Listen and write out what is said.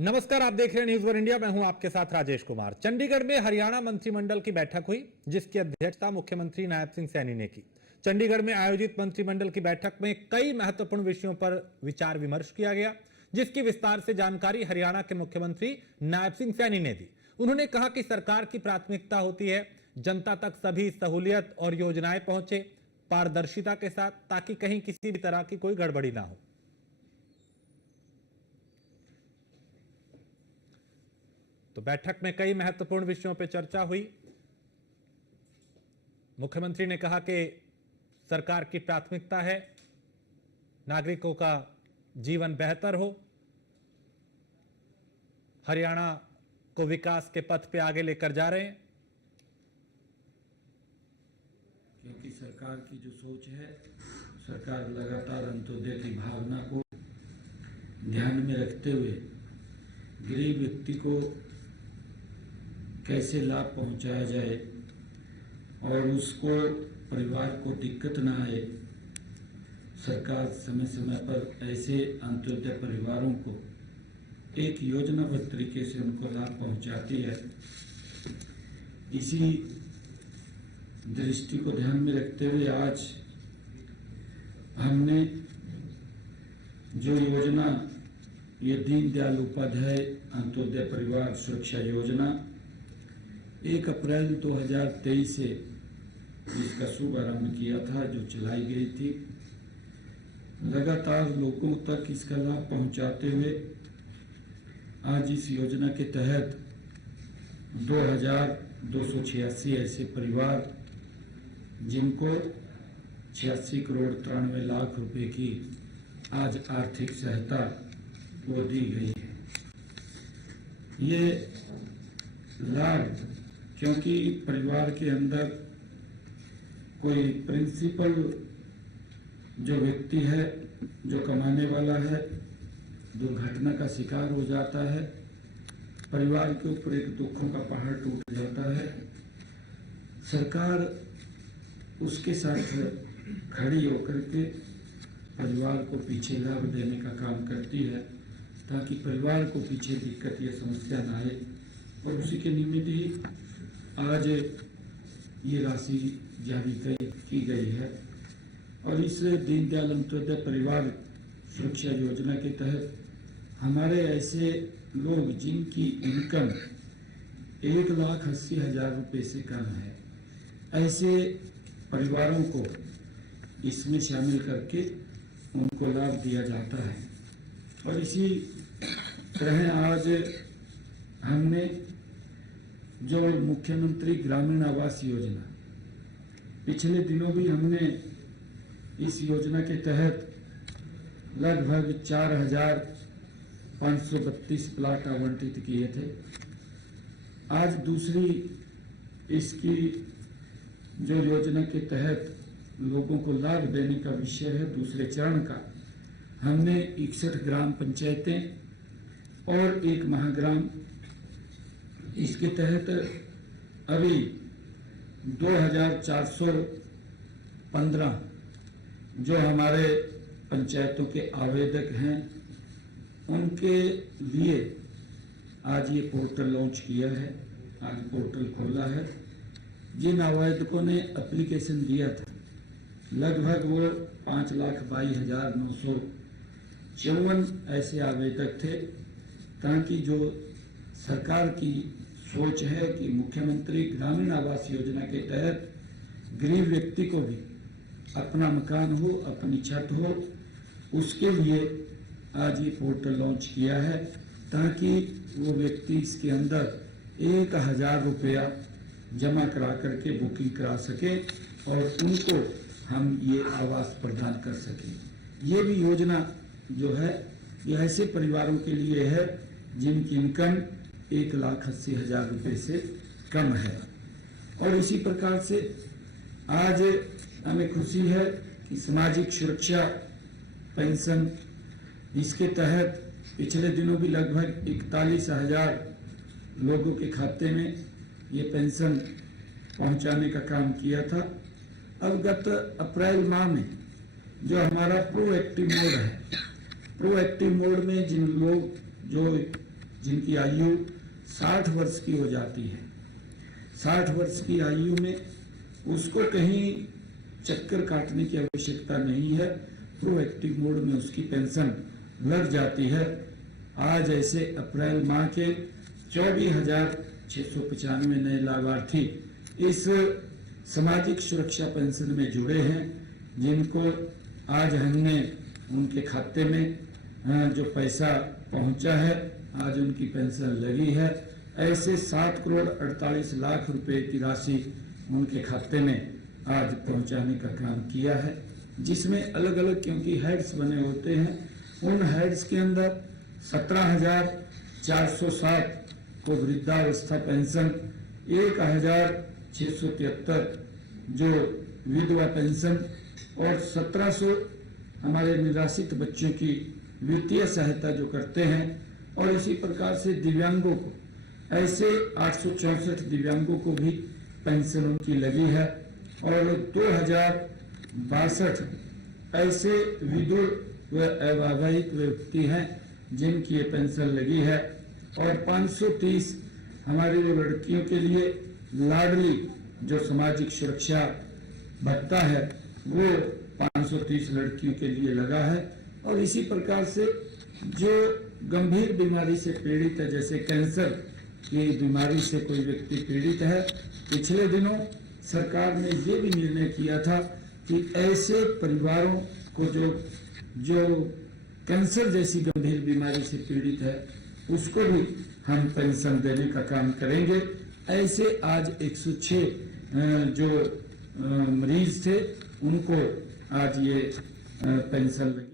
नमस्कार, आप देख रहे हैं न्यूज वन इंडिया। मैं हूं आपके साथ राजेश कुमार। चंडीगढ़ में हरियाणा मंत्रिमंडल की बैठक हुई, जिसकी अध्यक्षता मुख्यमंत्री नायब सिंह सैनी ने की। चंडीगढ़ में आयोजित मंत्रिमंडल की बैठक में कई महत्वपूर्ण विषयों पर विचार विमर्श किया गया, जिसकी विस्तार से जानकारी हरियाणा के मुख्यमंत्री नायब सिंह सैनी ने दी। उन्होंने कहा कि सरकार की प्राथमिकता होती है जनता तक सभी सहूलियत और योजनाएं पहुंचे पारदर्शिता के साथ, ताकि कहीं किसी भी तरह की कोई गड़बड़ी ना हो। तो बैठक में कई महत्वपूर्ण विषयों पर चर्चा हुई। मुख्यमंत्री ने कहा कि सरकार की प्राथमिकता है नागरिकों का जीवन बेहतर हो, हरियाणा को विकास के पथ पे आगे लेकर जा रहे हैं। क्योंकि सरकार की जो सोच है, सरकार लगातार अंत्योदय की भावना को ध्यान में रखते हुए गरीब व्यक्ति को कैसे लाभ पहुंचाया जाए और उसको परिवार को दिक्कत ना आए, सरकार समय समय पर ऐसे अंत्योदय परिवारों को एक योजनाबद्ध तरीके से उनको लाभ पहुंचाती है। इसी दृष्टि को ध्यान में रखते हुए आज हमने जो योजना, ये दीनदयाल उपाध्याय अंत्योदय परिवार सुरक्षा योजना 1 अप्रैल 2023 से इसका शुभारंभ किया था, जो चलाई गई थी। लगातार लोगों तक इसका लाभ पहुंचाते हुए आज इस योजना के तहत 2286 ऐसे परिवार जिनको 86 करोड़ 93 लाख रुपए की आज आर्थिक सहायता वो दी गई है। ये लाभ क्योंकि परिवार के अंदर कोई प्रिंसिपल जो व्यक्ति है, जो कमाने वाला है, दुर्घटना का शिकार हो जाता है, परिवार के ऊपर एक दुखों का पहाड़ टूट जाता है, सरकार उसके साथ खड़ी होकर के परिवार को पीछे लाभ देने का काम करती है, ताकि परिवार को पीछे दिक्कत या समस्या ना आए। और उसी के निमित्त ही आज ये राशि जारी की गई है। और इस दीनदयाल अंत्योदय परिवार सुरक्षा योजना के तहत हमारे ऐसे लोग जिनकी इनकम 1,80,000 रुपये से कम है, ऐसे परिवारों को इसमें शामिल करके उनको लाभ दिया जाता है। और इसी तरह आज हमने जो मुख्यमंत्री ग्रामीण आवास योजना, पिछले दिनों भी हमने इस योजना के तहत लगभग 4,532 प्लाट आवंटित किए थे। आज दूसरी इसकी जो योजना के तहत लोगों को लाभ देने का विषय है, दूसरे चरण का, हमने 61 ग्राम पंचायतें और 1 महाग्राम, इसके तहत अभी 2,415 जो हमारे पंचायतों के आवेदक हैं, उनके लिए आज ये पोर्टल लॉन्च किया है। आज पोर्टल खोला है। जिन आवेदकों ने एप्लीकेशन दिया था, लगभग वो 5,22,954 ऐसे आवेदक थे, ताकि जो सरकार की सोच है कि मुख्यमंत्री ग्रामीण आवास योजना के तहत गरीब व्यक्ति को भी अपना मकान हो, अपनी छत हो, उसके लिए आज ये पोर्टल लॉन्च किया है, ताकि वो व्यक्ति इसके अंदर 1,000 रुपया जमा करा करके बुकिंग करा सके और उनको हम ये आवास प्रदान कर सकें। ये भी योजना जो है, ये ऐसे परिवारों के लिए है जिनकी इनकम 1,80,000 रुपये से कम है। और इसी प्रकार से आज हमें खुशी है कि सामाजिक सुरक्षा पेंशन, इसके तहत पिछले दिनों भी लगभग 41,000 लोगों के खाते में ये पेंशन पहुंचाने का काम किया था। अब गत अप्रैल माह में जो हमारा प्रोएक्टिव मोड है, प्रोएक्टिव मोड में जिन लोग जो जिनकी आयु 60 वर्ष की हो जाती है, 60 वर्ष की आयु में उसको कहीं चक्कर काटने की आवश्यकता नहीं है, प्रोएक्टिव मोड में उसकी पेंशन लग जाती है। आज ऐसे अप्रैल माह के 24,695 नए लाभार्थी इस सामाजिक सुरक्षा पेंशन में जुड़े हैं, जिनको आज हमने उनके खाते में जो पैसा पहुंचा है, आज उनकी पेंशन लगी है। ऐसे 7,48,00,000 रुपए की राशि उनके खाते में आज पहुंचाने का काम किया है, जिसमें अलग अलग क्योंकि हेड्स बने होते हैं, उन हेड्स के अंदर 17,407 को वृद्धावस्था पेंशन, 1,673 जो विधवा पेंशन और 1,700 हमारे निराश्रित बच्चों की वित्तीय सहायता जो करते हैं, और इसी प्रकार से दिव्यांगों को ऐसे 864 दिव्यांगों को भी पेंशन उनकी लगी है, और 2,062 ऐसे विधुर व अविवाहित व्यक्ति हैं जिनकी ये पेंशन लगी है, और 530 हमारी जो लड़कियों के लिए लाडली जो सामाजिक सुरक्षा भत्ता है वो 530 लड़कियों के लिए लगा है। और इसी प्रकार से जो गंभीर बीमारी से पीड़ित है, जैसे कैंसर की बीमारी से कोई व्यक्ति पीड़ित है, पिछले दिनों सरकार ने ये भी निर्णय किया था कि ऐसे परिवारों को जो कैंसर जैसी गंभीर बीमारी से पीड़ित है, उसको भी हम पेंशन देने का काम करेंगे। ऐसे आज 106 जो मरीज थे उनको आज ये पेंशन लगी।